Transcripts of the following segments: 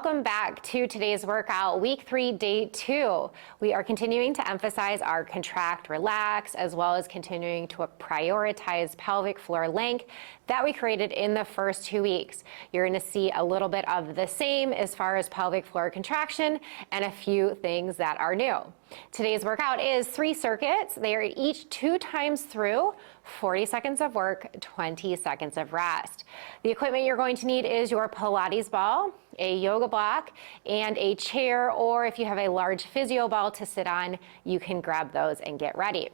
Welcome back to today's workout, week 3, day 2. We are continuing to emphasize our contract, relax, as well as continuing to prioritize pelvic floor length that we created in the first 2 weeks. You're going to see a little bit of the same as far as pelvic floor contraction and a few things that are new. Today's workout is 3 circuits. They are each 2 times through, 40 seconds of work, 20 seconds of rest. The equipment you're going to need is your Pilates ball, a yoga block, and a chair, or if you have a large physio ball to sit on, you can grab those and get ready.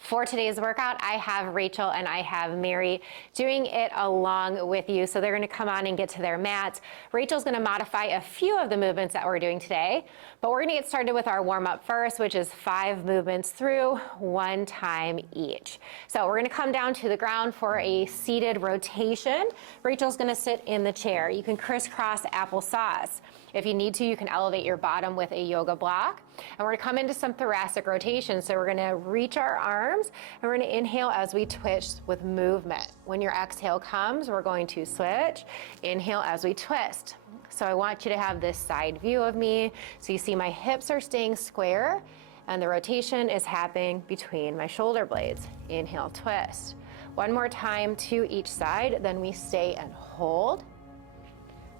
For today's workout, I have Rachel and I have Mary doing it along with you. So they're going to come on and get to their mats. Rachel's going to modify a few of the movements that we're doing today, but we're going to get started with our warm up first, which is 5 movements through, 1 time each. So we're going to come down to the ground for a seated rotation. Rachel's going to sit in the chair. You can crisscross applesauce. If you need to, you can elevate your bottom with a yoga block. And we're going to come into some thoracic rotation. So we're going to reach our arms and we're going to inhale as we twist with movement. When your exhale comes, we're going to switch. Inhale as we twist. So I want you to have this side view of me. So you see my hips are staying square and the rotation is happening between my shoulder blades. Inhale, twist. One more time to each side, then we stay and hold.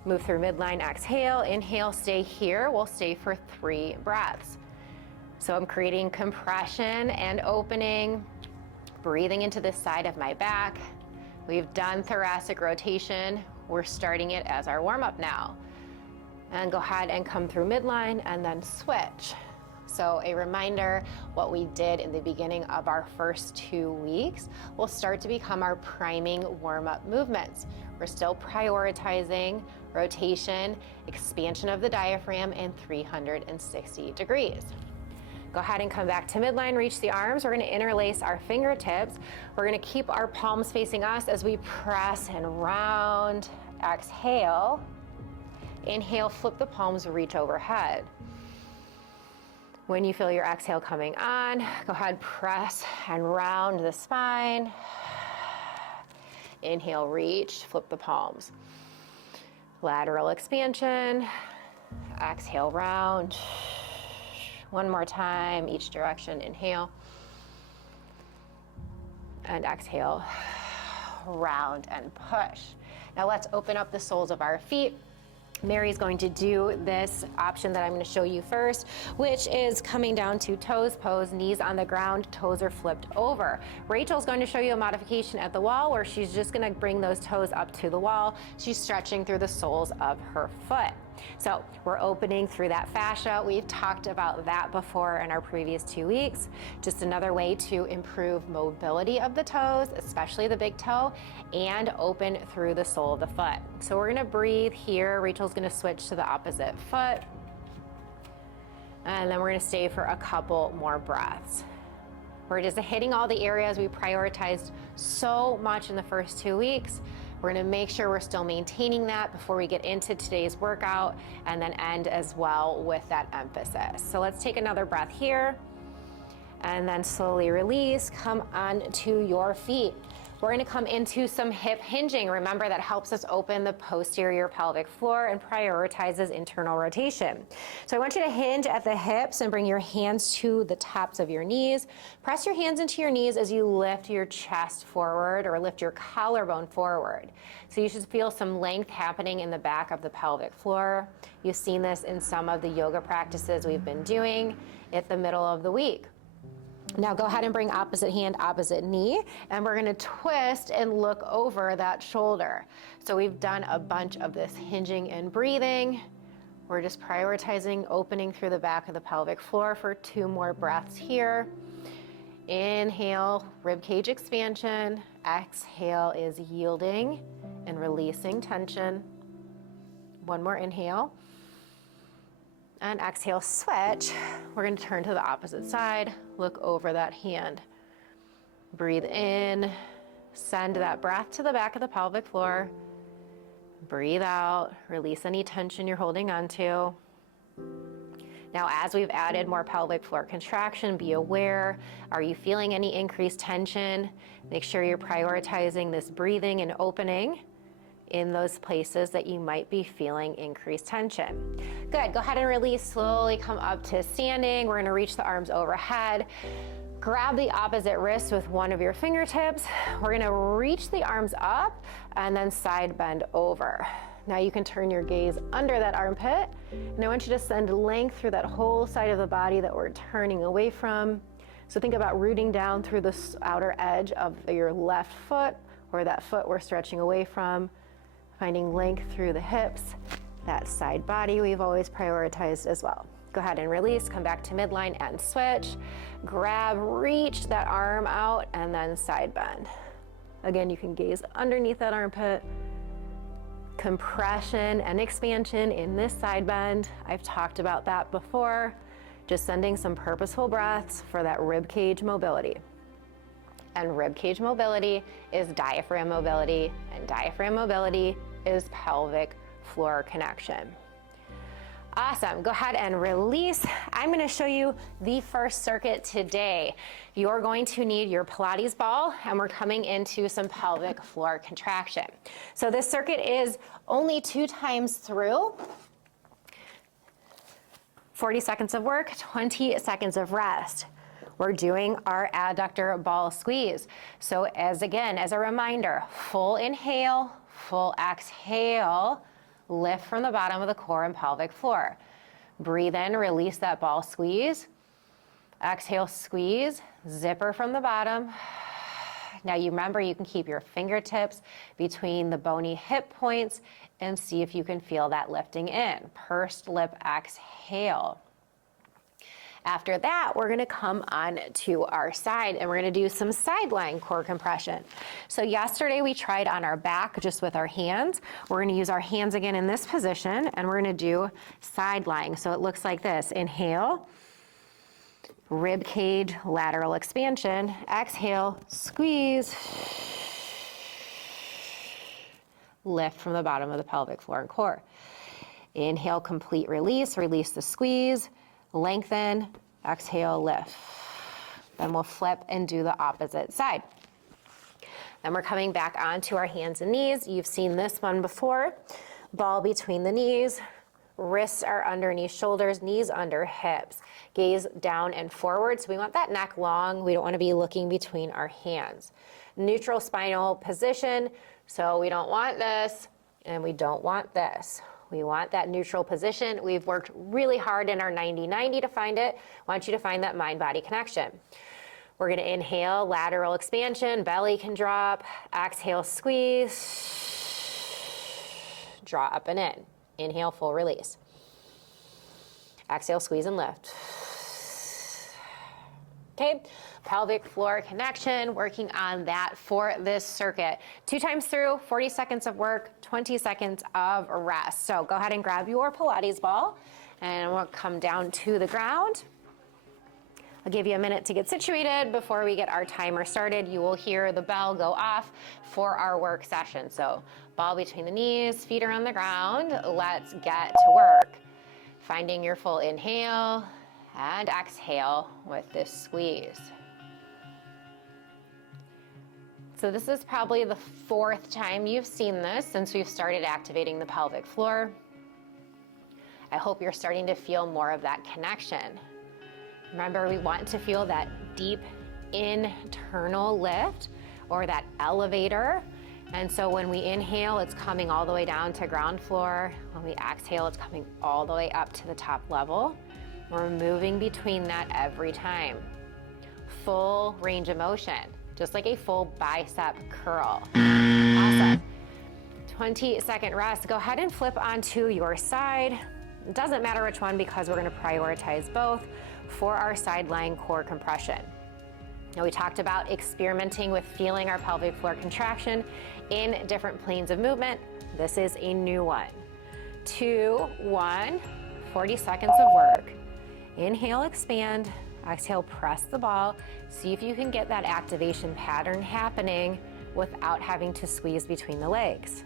Move through midline, exhale, inhale, stay here. We'll stay for 3 breaths. So I'm creating compression and opening, breathing into the side of my back. We've done thoracic rotation. We're starting it as our warm up now. And go ahead and come through midline and then switch. So a reminder, what we did in the beginning of our first 2 weeks will start to become our priming warm-up movements. We're still prioritizing rotation, expansion of the diaphragm, and 360 degrees. Go ahead and come back to midline, reach the arms. We're going to interlace our fingertips. We're going to keep our palms facing us as we press and round. Exhale. Inhale, flip the palms, reach overhead. When you feel your exhale coming on, go ahead, press and round the spine. Inhale, reach, flip the palms. Lateral expansion. Exhale, round. One more time, each direction. Inhale. And exhale, round and push. Now let's open up the soles of our feet. Mary's going to do this option that I'm going to show you first, which is coming down to toes pose, knees on the ground, toes are flipped over. Rachel's going to show you a modification at the wall where she's just going to bring those toes up to the wall. She's stretching through the soles of her foot. So we're opening through that fascia. We've talked about that before in our previous 2 weeks. Just another way to improve mobility of the toes, especially the big toe, and open through the sole of the foot. So we're gonna breathe here. Rachel's gonna switch to the opposite foot. And then we're gonna stay for a couple more breaths. We're just hitting all the areas we prioritized so much in the first 2 weeks. We're gonna make sure we're still maintaining that before we get into today's workout and then end as well with that emphasis. So let's take another breath here and then slowly release, come onto your feet. We're gonna come into some hip hinging. Remember, that helps us open the posterior pelvic floor and prioritizes internal rotation. So I want you to hinge at the hips and bring your hands to the tops of your knees. Press your hands into your knees as you lift your chest forward or lift your collarbone forward. So you should feel some length happening in the back of the pelvic floor. You've seen this in some of the yoga practices we've been doing at the middle of the week. Now go ahead and bring opposite hand, opposite knee, and we're gonna twist and look over that shoulder. So we've done a bunch of this hinging and breathing. We're just prioritizing opening through the back of the pelvic floor for 2 more breaths here. Inhale, rib cage expansion. Exhale is yielding and releasing tension. One more inhale. And exhale, switch. We're gonna turn to the opposite side, look over that hand. Breathe in, send that breath to the back of the pelvic floor. Breathe out, release any tension you're holding onto. Now, as we've added more pelvic floor contraction, be aware, are you feeling any increased tension? Make sure you're prioritizing this breathing and opening. in those places that you might be feeling increased tension. Good, go ahead and release, slowly come up to standing. We're gonna reach the arms overhead. Grab the opposite wrist with one of your fingertips. We're gonna reach the arms up and then side bend over. Now you can turn your gaze under that armpit, and I want you to send length through that whole side of the body that we're turning away from. So think about rooting down through the outer edge of your left foot, or that foot we're stretching away from, finding length through the hips, that side body we've always prioritized as well. Go ahead and release, come back to midline and switch. Grab, reach that arm out, and then side bend. Again, you can gaze underneath that armpit. Compression and expansion in this side bend. I've talked about that before. Just sending some purposeful breaths for that rib cage mobility. And rib cage mobility is diaphragm mobility, and diaphragm mobility is pelvic floor connection. Awesome, go ahead and release. I'm gonna show you the first circuit today. You're going to need your Pilates ball, and we're coming into some pelvic floor contraction. So this circuit is only 2 times through. 40 seconds of work, 20 seconds of rest. We're doing our adductor ball squeeze. So as a reminder, full inhale, full exhale, lift from the bottom of the core and pelvic floor. Breathe in, release that ball squeeze. Exhale, squeeze, zipper from the bottom. Now you remember you can keep your fingertips between the bony hip points and see if you can feel that lifting in. Pursed lip exhale. After that, we're gonna come on to our side, and we're gonna do some side lying core compression. So yesterday we tried on our back just with our hands. We're gonna use our hands again in this position, and we're gonna do side lying. So it looks like this. Inhale, rib cage, lateral expansion. Exhale, squeeze. Lift from the bottom of the pelvic floor and core. Inhale, complete release, release the squeeze. Lengthen, exhale, lift. Then we'll flip and do the opposite side. Then we're coming back onto our hands and knees. You've seen this one before. Ball between the knees, wrists are underneath shoulders, knees under hips. Gaze down and forward. So we want that neck long. We don't want to be looking between our hands. Neutral spinal position. So we don't want this and we don't want this. We want that neutral position. We've worked really hard in our 90-90 to find it. I want you to find that mind-body connection. We're gonna inhale, lateral expansion, belly can drop. Exhale, squeeze. Draw up and in. Inhale, full release. Exhale, squeeze and lift. Okay, pelvic floor connection, working on that for this circuit. 2 times through, 40 seconds of work, 20 seconds of rest. So go ahead and grab your Pilates ball, and we'll come down to the ground. I'll give you a minute to get situated before we get our timer started. You will hear the bell go off for our work session. So ball between the knees, feet are on the ground. Let's get to work. Finding your full inhale and exhale with this squeeze. So this is probably the 4th time you've seen this since we've started activating the pelvic floor. I hope you're starting to feel more of that connection. Remember, we want to feel that deep internal lift or that elevator. And so when we inhale, it's coming all the way down to ground floor. When we exhale, it's coming all the way up to the top level. We're moving between that every time. Full range of motion, just like a full bicep curl. Awesome. 20-second rest. Go ahead and flip onto your side. It doesn't matter which one because we're gonna prioritize both for our side lying core compression. Now we talked about experimenting with feeling our pelvic floor contraction in different planes of movement. This is a new one. 2, 1, 40 seconds of work. Inhale, expand. Exhale, press the ball. See if you can get that activation pattern happening without having to squeeze between the legs.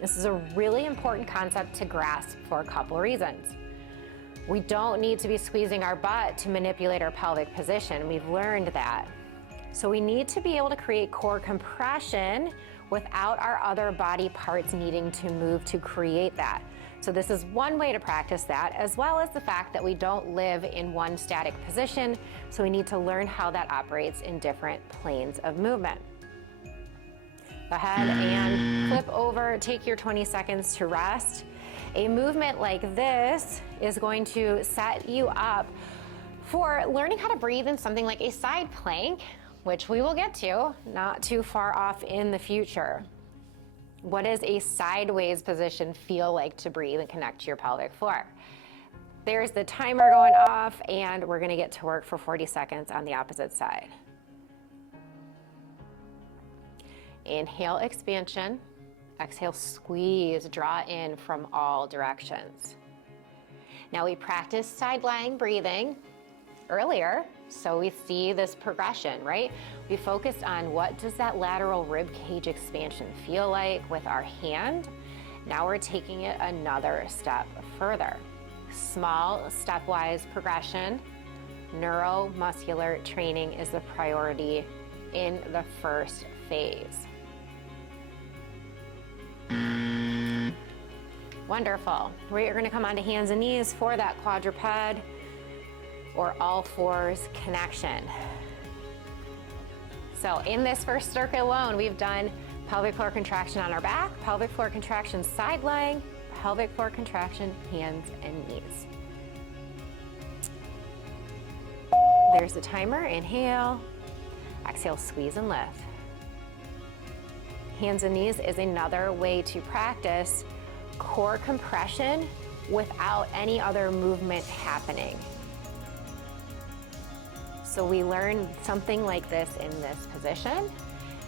This is a really important concept to grasp for a couple reasons. We don't need to be squeezing our butt to manipulate our pelvic position. We've learned that. So we need to be able to create core compression without our other body parts needing to move to create that. So this is one way to practice that, as well as the fact that we don't live in one static position, so we need to learn how that operates in different planes of movement. Go ahead and flip over, take your 20 seconds to rest. A movement like this is going to set you up for learning how to breathe in something like a side plank, which we will get to not too far off in the future. What does a sideways position feel like to breathe and connect to your pelvic floor? There's the timer going off, and we're gonna get to work for 40 seconds on the opposite side. Inhale, expansion. Exhale, squeeze, draw in from all directions. Now we practiced side lying breathing earlier, so we see this progression, right? We focused on what does that lateral rib cage expansion feel like with our hand. Now we're taking it another step further. Small stepwise progression. Neuromuscular training is the priority in the first phase. Wonderful. We're gonna come onto hands and knees for that quadruped or all fours connection. So in this first circuit alone, we've done pelvic floor contraction on our back, pelvic floor contraction side lying, pelvic floor contraction, hands and knees. There's the timer, inhale, exhale, squeeze and lift. Hands and knees is another way to practice core compression without any other movement happening. So we learn something like this in this position,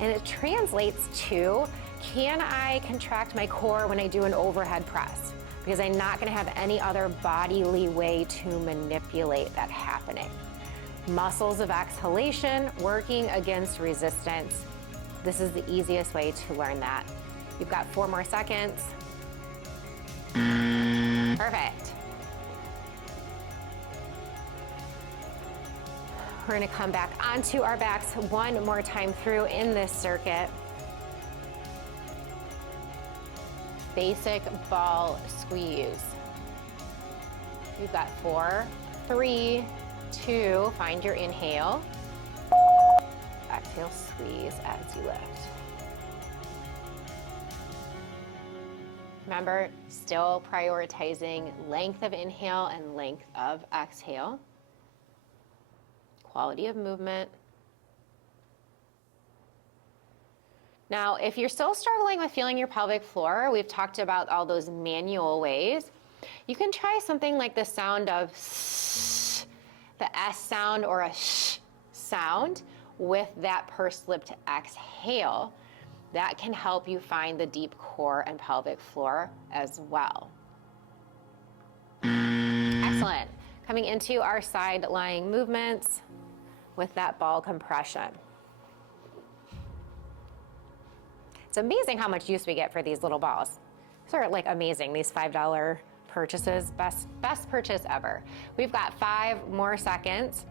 and it translates to, can I contract my core when I do an overhead press? Because I'm not gonna have any other bodily way to manipulate that happening. Muscles of exhalation working against resistance. This is the easiest way to learn that. You've got 4 more seconds. Perfect. We're gonna come back onto our backs one more time through in this circuit. Basic ball squeeze. You've got 4, 3, 2, find your inhale. Exhale, squeeze as you lift. Remember, still prioritizing length of inhale and length of exhale. Quality of movement. Now, if you're still struggling with feeling your pelvic floor, we've talked about all those manual ways. You can try something like the sound of sh, the S sound or a sh sound with that pursed-lipped exhale. That can help you find the deep core and pelvic floor as well. Excellent. Coming into our side lying movements with that ball compression. It's amazing how much use we get for these little balls. These are like amazing, these $5 purchases, best purchase ever. We've got 5 more seconds.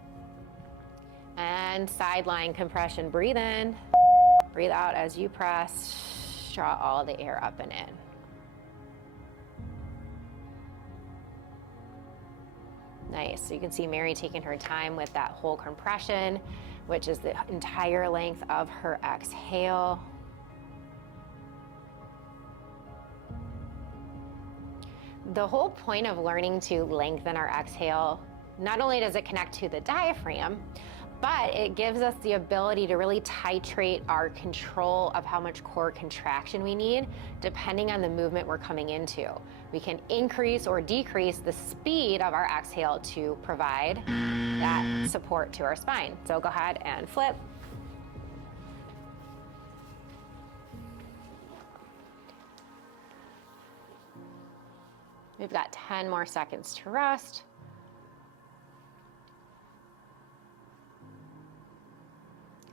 And side lying compression, breathe in, breathe out as you press, draw all the air up and in. Nice, so you can see Mary taking her time with that whole compression, which is the entire length of her exhale. The whole point of learning to lengthen our exhale, not only does it connect to the diaphragm, but it gives us the ability to really titrate our control of how much core contraction we need, depending on the movement we're coming into. We can increase or decrease the speed of our exhale to provide that support to our spine. So go ahead and flip. We've got 10 more seconds to rest.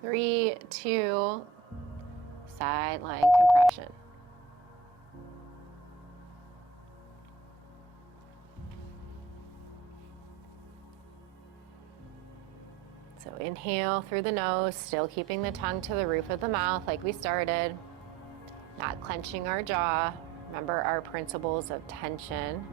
Three, 2, side lying compression. So inhale through the nose, still keeping the tongue to the roof of the mouth like we started. not clenching our jaw. Remember our principles of tension.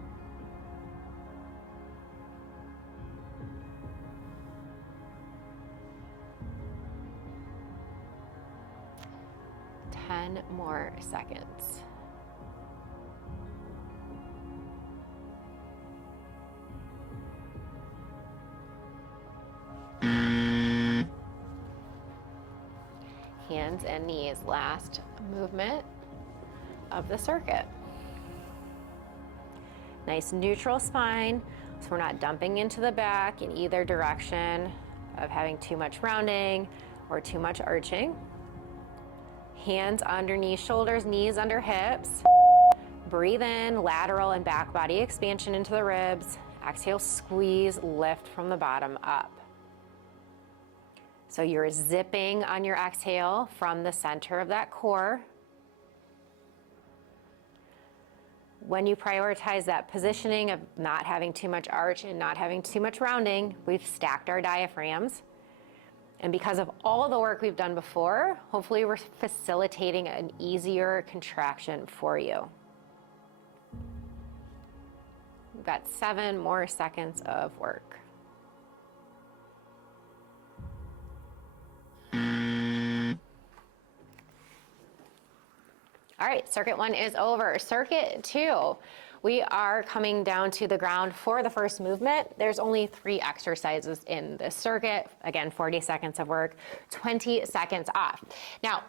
More seconds. Hands and knees, last movement of the circuit. Nice neutral spine, so we're not dumping into the back in either direction of having too much rounding or too much arching. Hands underneath shoulders, knees under hips. Breathe in, lateral and back body expansion into the ribs. Exhale, squeeze, lift from the bottom up. So you're zipping on your exhale from the center of that core. When you prioritize that positioning of not having too much arch and not having too much rounding, we've stacked our diaphragms. And because of all the work we've done before, hopefully we're facilitating an easier contraction for you. We've got 7 more seconds of work. All right, circuit 1 is over. Circuit 2. We are coming down to the ground for the first movement. There's only 3 exercises in this circuit. Again, 40 seconds of work, 20 seconds off. Now,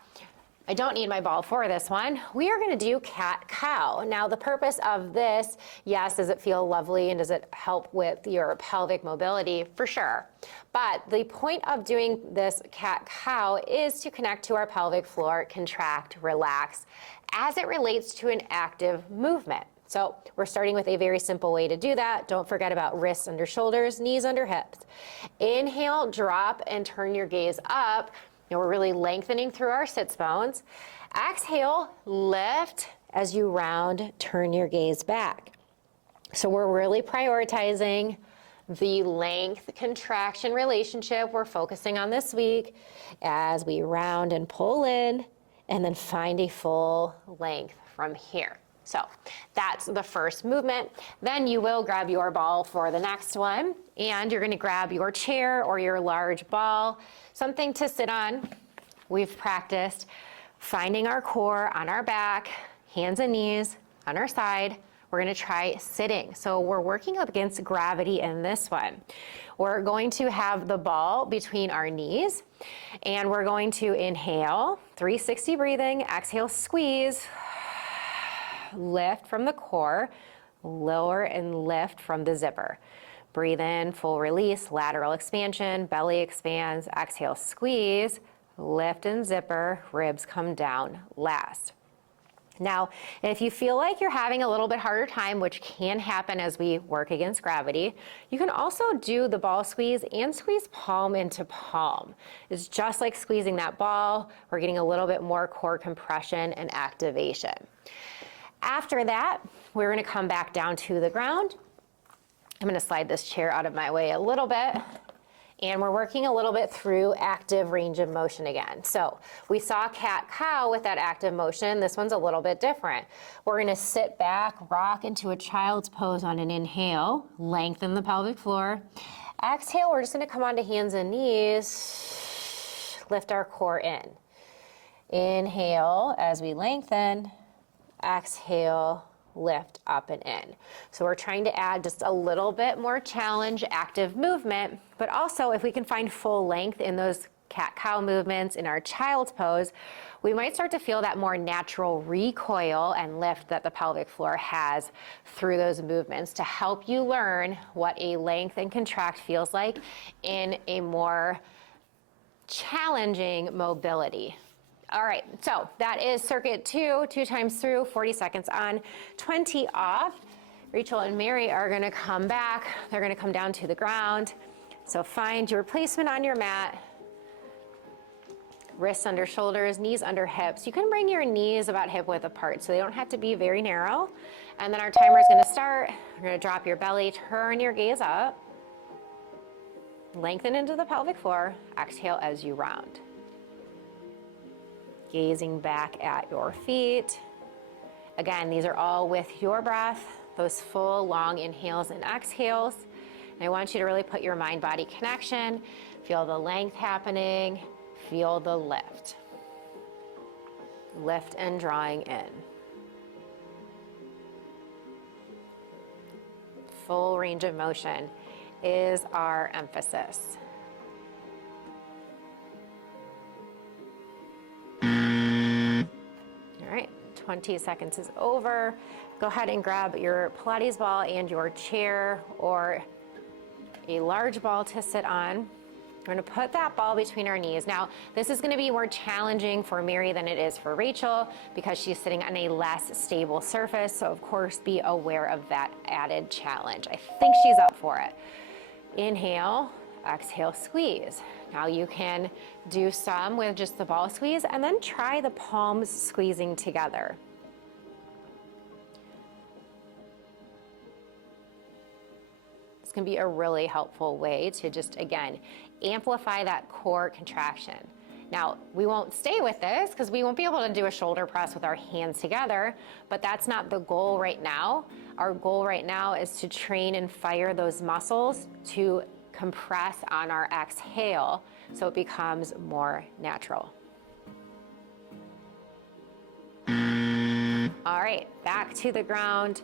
I don't need my ball for this one. We are gonna do cat-cow. Now, the purpose of this, yes, does it feel lovely and does it help with your pelvic mobility? For sure. But the point of doing this cat-cow is to connect to our pelvic floor, contract, relax, as it relates to an active movement. So we're starting with a very simple way to do that. Don't forget about wrists under shoulders, knees under hips. Inhale, drop, and turn your gaze up. And we're really lengthening through our sits bones. Exhale, lift. As you round, turn your gaze back. So we're really prioritizing the length contraction relationship we're focusing on this week as we round and pull in and then find a full length from here. So that's the first movement. Then you will grab your ball for the next one, and you're gonna grab your chair or your large ball, something to sit on. We've practiced finding our core on our back, hands and knees on our side. We're gonna try sitting. So we're working up against gravity in this one. We're going to have the ball between our knees, and we're going to inhale, 360 breathing, exhale, squeeze, lift from the core, lower and lift from the zipper. Breathe in, full release, lateral expansion, belly expands, exhale, squeeze, lift and zipper, ribs come down last. Now, if you feel like you're having a little bit harder time, which can happen as we work against gravity, you can also do the ball squeeze and squeeze palm into palm. It's just like squeezing that ball. We're getting a little bit more core compression and activation. After that, we're gonna come back down to the ground. I'm gonna slide this chair out of my way a little bit. And we're working a little bit through active range of motion again. So we saw cat-cow with that active motion. This one's a little bit different. We're gonna sit back, rock into a child's pose on an inhale, lengthen the pelvic floor. Exhale, we're just gonna come onto hands and knees, lift our core in. Inhale as we lengthen, exhale, lift up and in. So we're trying to add just a little bit more challenge, active movement, but also if we can find full length in those cat-cow movements in our child's pose, we might start to feel that more natural recoil and lift that the pelvic floor has through those movements to help you learn what a length and contract feels like in a more challenging mobility. All right, so that is circuit 2, 2 times through, 40 seconds on, 20 off. Rachel and Mary are gonna come back. They're gonna come down to the ground. So find your placement on your mat. Wrists under shoulders, knees under hips. You can bring your knees about hip width apart so they don't have to be very narrow. And then our timer is gonna start. You're gonna drop your belly, turn your gaze up. Lengthen into the pelvic floor. Exhale as you round. gazing back at your feet. Again, these are all with your breath, those full long inhales and exhales. And I want you to really put your mind-body connection, feel the length happening, feel the lift. Lift and drawing in. Full range of motion is our emphasis. All right, 20 seconds is over. Go ahead and grab your Pilates ball and your chair or a large ball to sit on. We're gonna put that ball between our knees. Now, this is gonna be more challenging for Mary than it is for Rachel because she's sitting on a less stable surface. So of course, be aware of that added challenge. I think she's up for it. Inhale, exhale, squeeze. Now you can do some with just the ball squeeze and then try the palms squeezing together. This can be a really helpful way to just, again, amplify that core contraction. Now, we won't stay with this because we won't be able to do a shoulder press with our hands together, but that's not the goal right now. Our goal right now is to train and fire those muscles to compress on our exhale so it becomes more natural. All right, back to the ground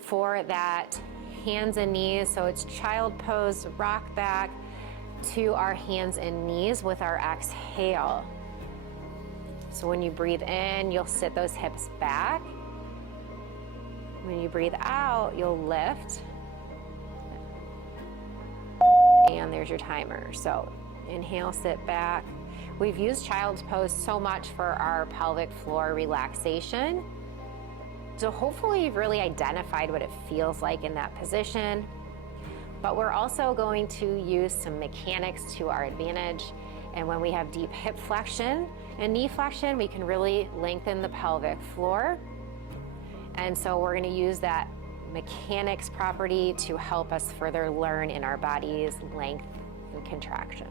for that hands and knees. So it's child pose, rock back to our hands and knees with our exhale. So when you breathe in, you'll sit those hips back. When you breathe out, you'll lift. And there's your timer. So inhale, sit back. We've used child's pose so much for our pelvic floor relaxation. So hopefully you've really identified what it feels like in that position. But we're also going to use some mechanics to our advantage. And when we have deep hip flexion and knee flexion, we can really lengthen the pelvic floor. And so we're going to use that mechanics property to help us further learn in our body's length and contraction.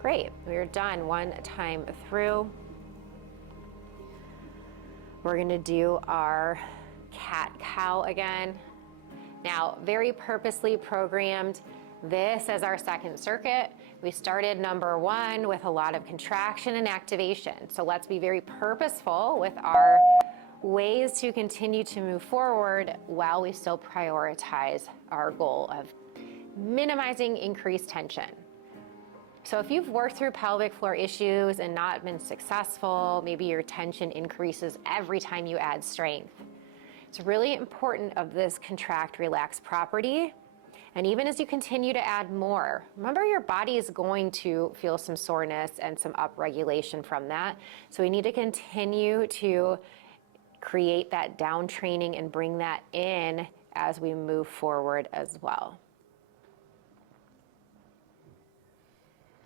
Great, we're done one time through. We're gonna do our cat-cow again. Now, very purposely programmed this as our second circuit. We started number one with a lot of contraction and activation. So let's be very purposeful with our ways to continue to move forward while we still prioritize our goal of minimizing increased tension. So if you've worked through pelvic floor issues and not been successful, maybe your tension increases every time you add strength. It's really important of this contract, relax property. And even as you continue to add more, remember your body is going to feel some soreness and some upregulation from that. So we need to continue to create that down training and bring that in as we move forward as well.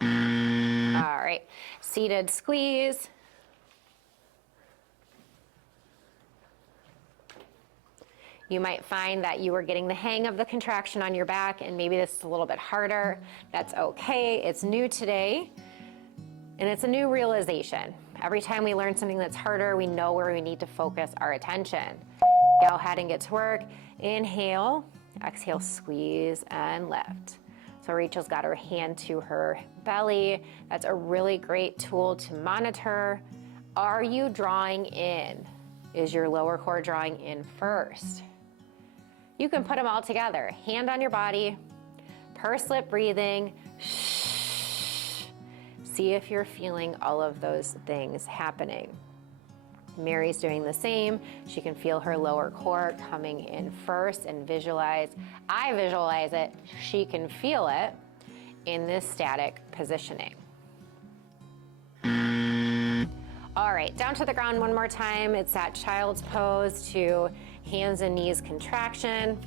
All right, seated squeeze. You might find that you are getting the hang of the contraction on your back and maybe this is a little bit harder. That's okay, it's new today and it's a new realization. Every time we learn something that's harder, we know where we need to focus our attention. Go ahead and get to work. Inhale, exhale, squeeze and lift. So Rachel's got her hand to her belly. That's a really great tool to monitor. Are you drawing in? Is your lower core drawing in first? You can put them all together. Hand on your body, pursed lip breathing. See if you're feeling all of those things happening. Mary's doing the same. She can feel her lower core coming in first and visualize. I visualize it. She can feel it in this static positioning. All right, down to the ground one more time. It's that child's pose to hands and knees contraction.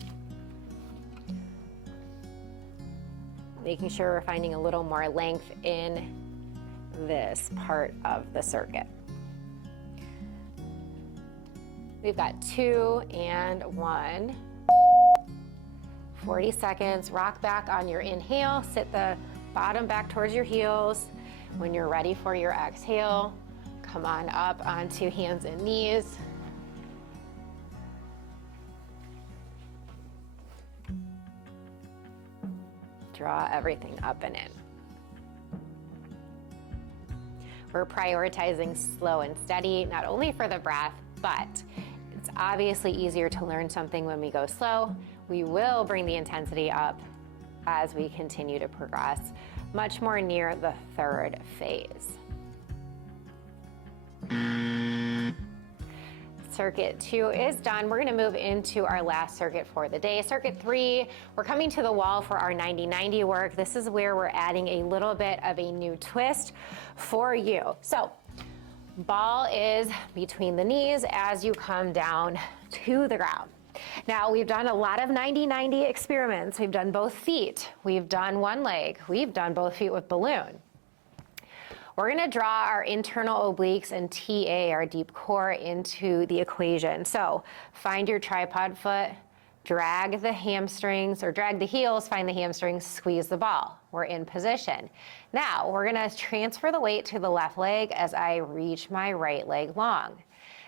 Making sure we're finding a little more length in this part of the circuit. We've got 2 and 1. 40 seconds. Rock back on your inhale, sit the bottom back towards your heels. When you're ready for your exhale, come on up onto hands and knees. Draw everything up and in. We're prioritizing slow and steady, not only for the breath, but it's obviously easier to learn something when we go slow. We will bring the intensity up as we continue to progress, much more near the third phase. Circuit 2 is done. We're gonna move into our last circuit for the day. Circuit 3, we're coming to the wall for our 90-90 work. This is where we're adding a little bit of a new twist for you. So, ball is between the knees as you come down to the ground. Now, we've done a lot of 90-90 experiments. We've done both feet. We've done one leg. We've done both feet with balloon. We're gonna draw our internal obliques and TA, our deep core, into the equation. So find your tripod foot, drag the hamstrings, or drag the heels, find the hamstrings, squeeze the ball. We're in position. Now, we're gonna transfer the weight to the left leg as I reach my right leg long.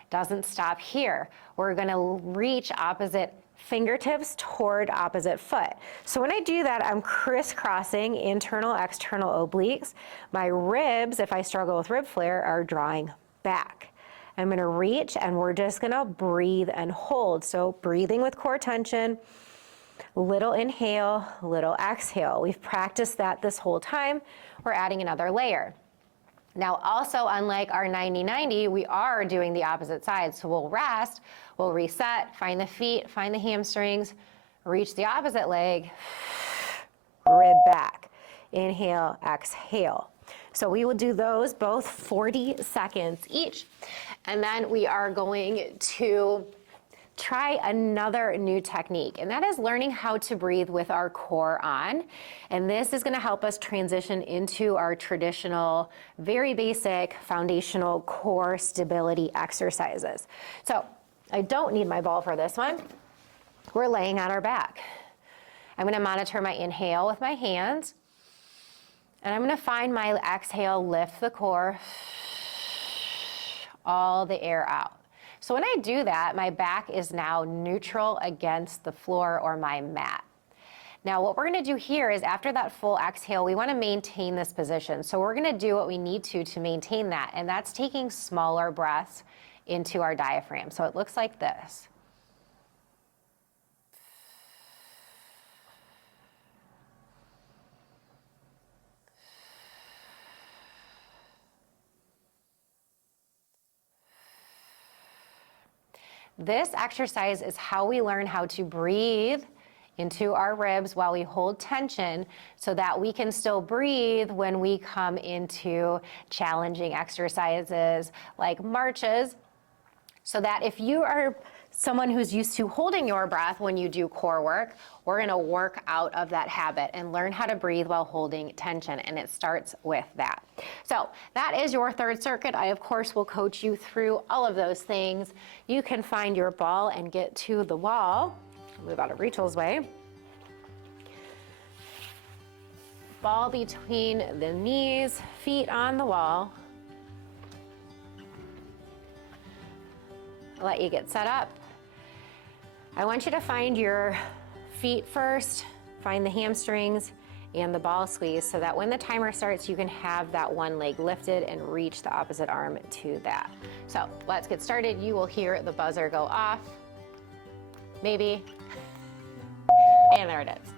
Doesn't stop here. We're gonna reach opposite fingertips toward opposite foot. So when I do that, I'm crisscrossing internal, external obliques. My ribs, if I struggle with rib flare, are drawing back. I'm gonna reach and we're just gonna breathe and hold. So breathing with core tension, little inhale, little exhale. We've practiced that this whole time. We're adding another layer. Now also, unlike our 90-90, we are doing the opposite side. So we'll rest, we'll reset, find the feet, find the hamstrings, reach the opposite leg, rib back. Inhale, exhale. So we will do those both 40 seconds each. And then we are going to try another new technique, and that is learning how to breathe with our core on. And this is gonna help us transition into our traditional, very basic, foundational core stability exercises. So I don't need my ball for this one. We're laying on our back. I'm gonna monitor my inhale with my hands, and I'm gonna find my exhale, lift the core, all the air out. So when I do that, my back is now neutral against the floor or my mat. Now what we're gonna do here is after that full exhale, we wanna maintain this position. So we're gonna do what we need to maintain that, and that's taking smaller breaths into our diaphragm. So it looks like this. This exercise is how we learn how to breathe into our ribs while we hold tension so that we can still breathe when we come into challenging exercises like marches. So that if you are someone who's used to holding your breath when you do core work, we're gonna work out of that habit and learn how to breathe while holding tension, and it starts with that. So that is your third circuit. I, of course, will coach you through all of those things. You can find your ball and get to the wall. Move out of Rachel's way. Ball between the knees, feet on the wall. I'll let you get set up. I want you to find your feet first, find the hamstrings and the ball squeeze so that when the timer starts, you can have that one leg lifted and reach the opposite arm to that. So let's get started. You will hear the buzzer go off. Maybe. And there it is.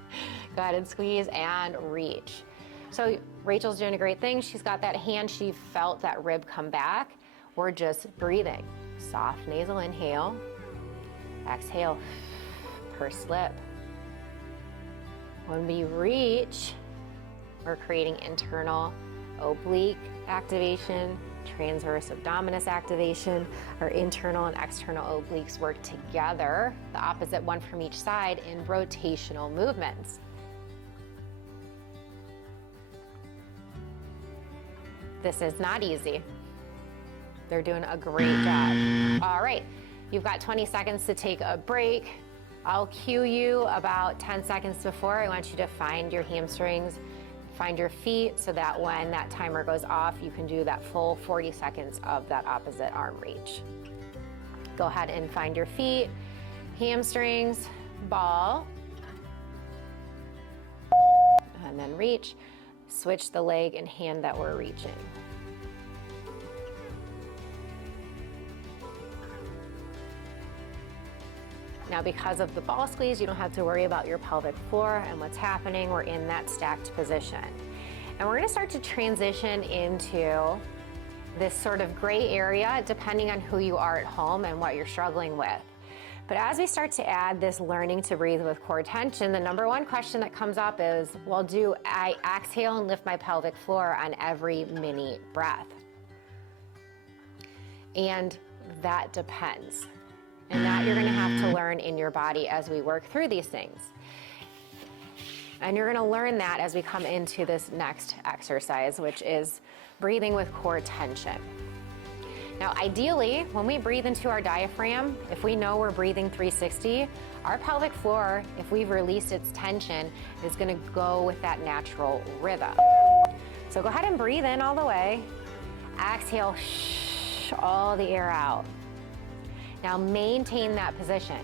Go ahead and squeeze and reach. So Rachel's doing a great thing. She's got that hand. She felt that rib come back. We're just breathing. Soft nasal inhale. Exhale, pursed lip. When we reach, we're creating internal oblique activation, transverse abdominis activation. Our internal and external obliques work together, the opposite one from each side, in rotational movements. This is not easy. They're doing a great job. All right, you've got 20 seconds to take a break. I'll cue you about 10 seconds before. I want you to find your hamstrings, find your feet, so that when that timer goes off, you can do that full 40 seconds of that opposite arm reach. Go ahead and find your feet, hamstrings, ball, and then reach. Switch the leg and hand that we're reaching. Now, because of the ball squeeze, you don't have to worry about your pelvic floor and what's happening. We're in that stacked position. And we're gonna start to transition into this sort of gray area, depending on who you are at home and what you're struggling with. But as we start to add this learning to breathe with core tension, the number one question that comes up is, well, do I exhale and lift my pelvic floor on every mini breath? And that depends. And that you're gonna have to learn in your body as we work through these things. And you're gonna learn that as we come into this next exercise, which is breathing with core tension. Now, ideally, when we breathe into our diaphragm, if we know we're breathing 360, our pelvic floor, if we've released its tension, is gonna go with that natural rhythm. So go ahead and breathe in all the way. Exhale, all the air out. Now maintain that position.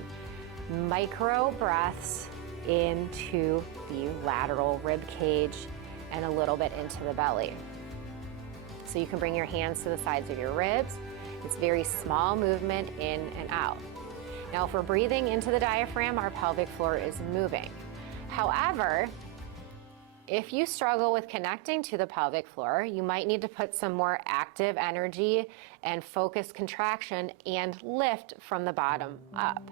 Micro breaths into the lateral rib cage and a little bit into the belly. So you can bring your hands to the sides of your ribs. It's very small movement in and out. Now, if we're breathing into the diaphragm, our pelvic floor is moving. However, if you struggle with connecting to the pelvic floor, you might need to put some more active energy and focused contraction and lift from the bottom up.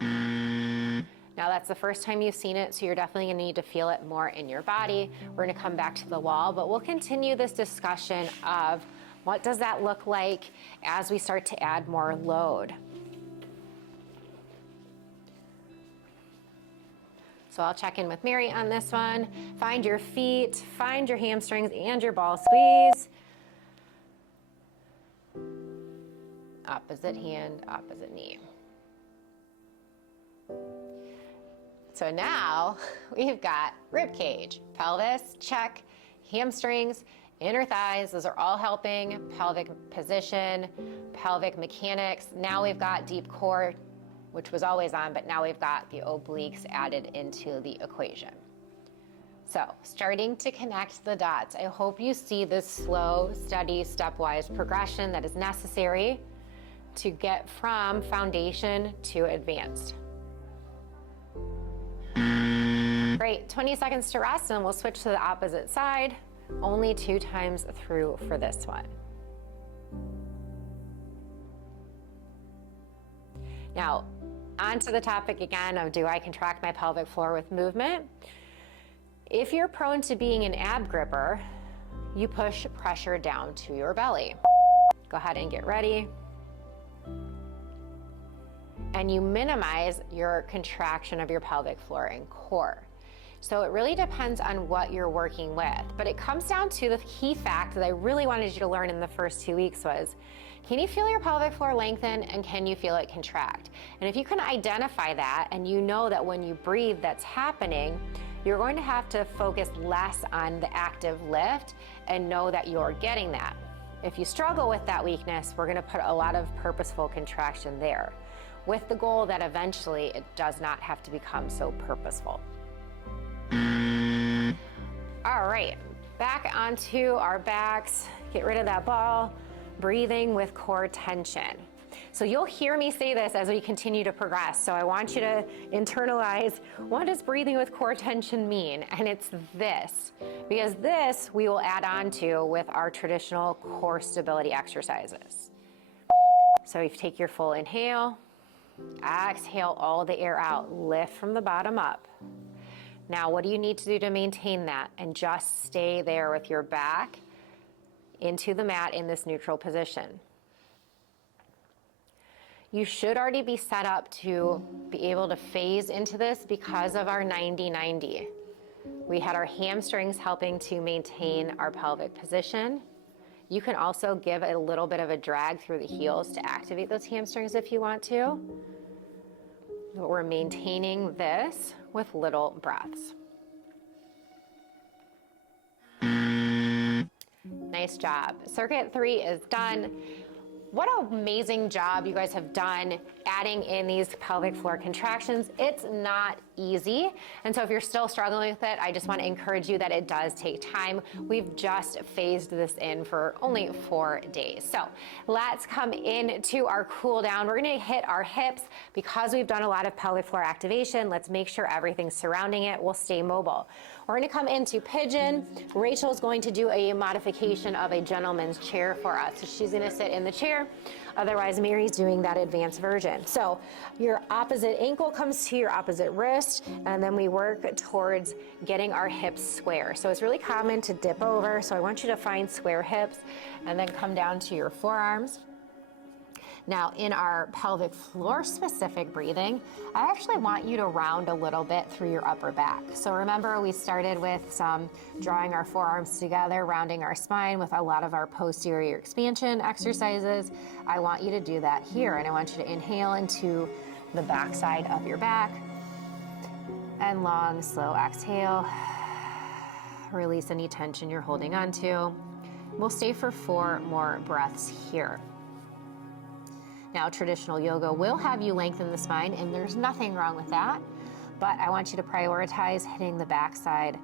Now, that's the first time you've seen it, so you're definitely gonna need to feel it more in your body. We're gonna come back to the wall, but we'll continue this discussion of what does that look like as we start to add more load. So I'll check in with Mary on this one. Find your feet, find your hamstrings and your ball squeeze. Opposite hand, opposite knee. So now we've got rib cage, pelvis, check, hamstrings, inner thighs, those are all helping, pelvic position, pelvic mechanics. Now we've got deep core, which was always on, but now we've got the obliques added into the equation. So starting to connect the dots. I hope you see this slow, steady, stepwise progression that is necessary to get from foundation to advanced. Great, 20 seconds to rest and we'll switch to the opposite side. Only 2 times through for this one. Now, onto the topic again of do I contract my pelvic floor with movement? If you're prone to being an ab gripper, you push pressure down to your belly. Go ahead and get ready. And you minimize your contraction of your pelvic floor and core. So it really depends on what you're working with, but it comes down to the key fact that I really wanted you to learn in the first 2 weeks was, can you feel your pelvic floor lengthen and can you feel it contract? And if you can identify that and you know that when you breathe that's happening, you're going to have to focus less on the active lift and know that you're getting that. If you struggle with that weakness, we're gonna put a lot of purposeful contraction there, with the goal that eventually it does not have to become so purposeful. All right, back onto our backs. Get rid of that ball. Breathing with core tension. So you'll hear me say this as we continue to progress. So I want you to internalize, what does breathing with core tension mean? And it's this, because this we will add on to with our traditional core stability exercises. So you take your full inhale, exhale all the air out, lift from the bottom up. Now, what do you need to do to maintain that? And just stay there with your back into the mat in this neutral position. You should already be set up to be able to phase into this because of our 90-90. We had our hamstrings helping to maintain our pelvic position. You can also give a little bit of a drag through the heels to activate those hamstrings if you want to. but we're maintaining this with little breaths. Nice job. Circuit 3 is done. What an amazing job you guys have done adding in these pelvic floor contractions. It's not easy. And so if you're still struggling with it, I just want to encourage you that it does take time. We've just phased this in for only 4 days. So let's come into our cool down. We're going to hit our hips because we've done a lot of pelvic floor activation. Let's make sure everything surrounding it will stay mobile. We're going to come into pigeon. Rachel's going to do a modification of a gentleman's chair for us. So she's going to sit in the chair. Otherwise, Mary's doing that advanced version. So your opposite ankle comes to your opposite wrist, and then we work towards getting our hips square. So it's really common to dip over. So I want you to find square hips and then come down to your forearms. Now, in our pelvic floor specific breathing, I actually want you to round a little bit through your upper back. So remember, we started with some drawing our forearms together, rounding our spine with a lot of our posterior expansion exercises. I want you to do that here, and I want you to inhale into the back side of your back, and long, slow exhale. Release any tension you're holding onto. We'll stay for 4 more breaths here. Now, traditional yoga will have you lengthen the spine, and there's nothing wrong with that, but I want you to prioritize hitting the backside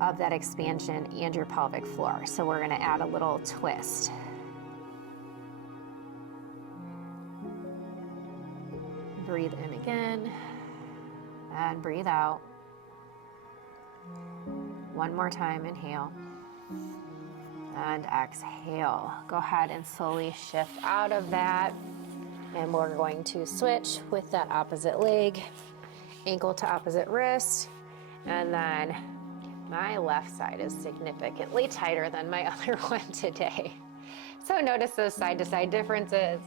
of that expansion and your pelvic floor. So we're going to add a little twist. Breathe in again, and breathe out. One more time, inhale, and exhale. Go ahead and slowly shift out of that. And we're going to switch with that opposite leg, ankle to opposite wrist, and then my left side is significantly tighter than my other one today. So notice those side to side differences,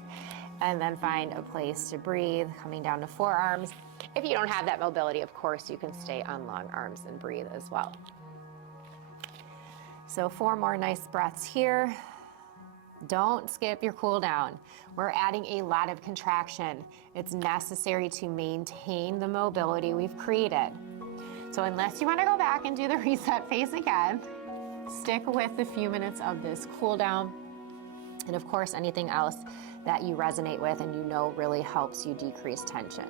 and then find a place to breathe, coming down to forearms. If you don't have that mobility, of course, you can stay on long arms and breathe as well. So 4 more nice breaths here. Don't skip your cool down. We're adding a lot of contraction. It's necessary to maintain the mobility we've created. So unless you want to go back and do the reset phase again, stick with the few minutes of this cool down. And of course, anything else that you resonate with and you know really helps you decrease tension.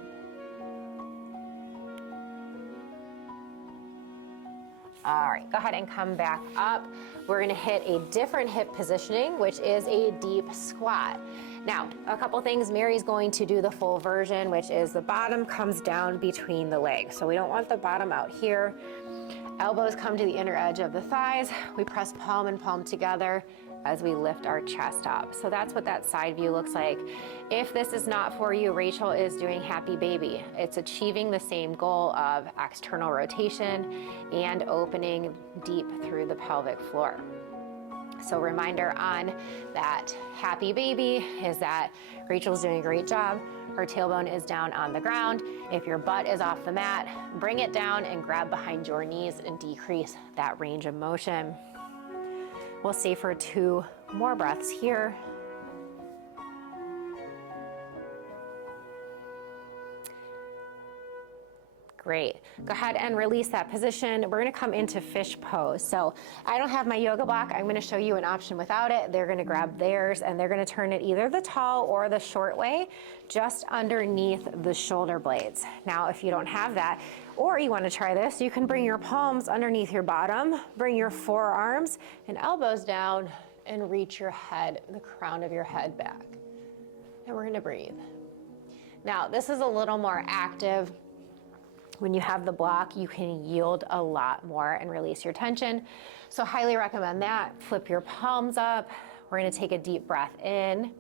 All right, go ahead and come back up. We're gonna hit a different hip positioning, which is a deep squat. Now, a couple things. Mary's going to do the full version, which is the bottom comes down between the legs. So we don't want the bottom out here. Elbows come to the inner edge of the thighs. We press palm and palm together as we lift our chest up. So that's what that side view looks like. If this is not for you, Rachel is doing Happy Baby. It's achieving the same goal of external rotation and opening deep through the pelvic floor. So reminder on that Happy Baby is that Rachel's doing a great job. Her tailbone is down on the ground. If your butt is off the mat, bring it down and grab behind your knees and decrease that range of motion. We'll stay for 2 more breaths here. Great. Go ahead and release that position. We're gonna come into fish pose. So I don't have my yoga block. I'm gonna show you an option without it. They're gonna grab theirs and they're gonna turn it either the tall or the short way, just underneath the shoulder blades. Now, if you don't have that, or you wanna try this, you can bring your palms underneath your bottom, bring your forearms and elbows down and reach your head, the crown of your head back. And we're gonna breathe. Now, this is a little more active. When you have the block, you can yield a lot more and release your tension. So highly recommend that. Flip your palms up. We're gonna take a deep breath in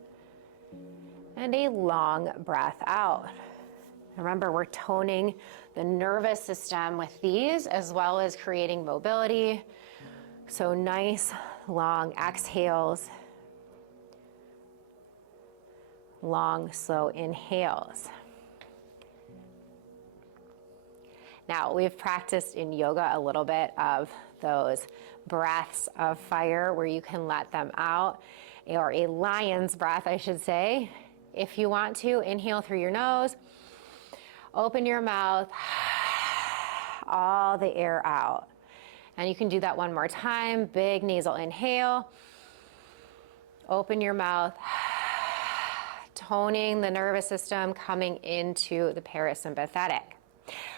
and a long breath out. Remember, we're toning the nervous system with these as well as creating mobility. So nice long exhales, long, slow inhales. Now, we've practiced in yoga a little bit of those breaths of fire where you can let them out, or a lion's breath, I should say. If you want to, inhale through your nose, Open your mouth, all the air out. And you can do that one more time. Big nasal inhale. Open your mouth, toning the nervous system, coming into the parasympathetic.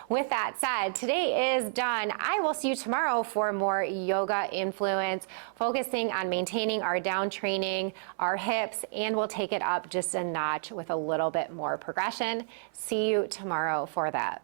With that said, today is done. I will see you tomorrow for more yoga influence, focusing on maintaining our down training, our hips, and we'll take it up just a notch with a little bit more progression. See you tomorrow for that.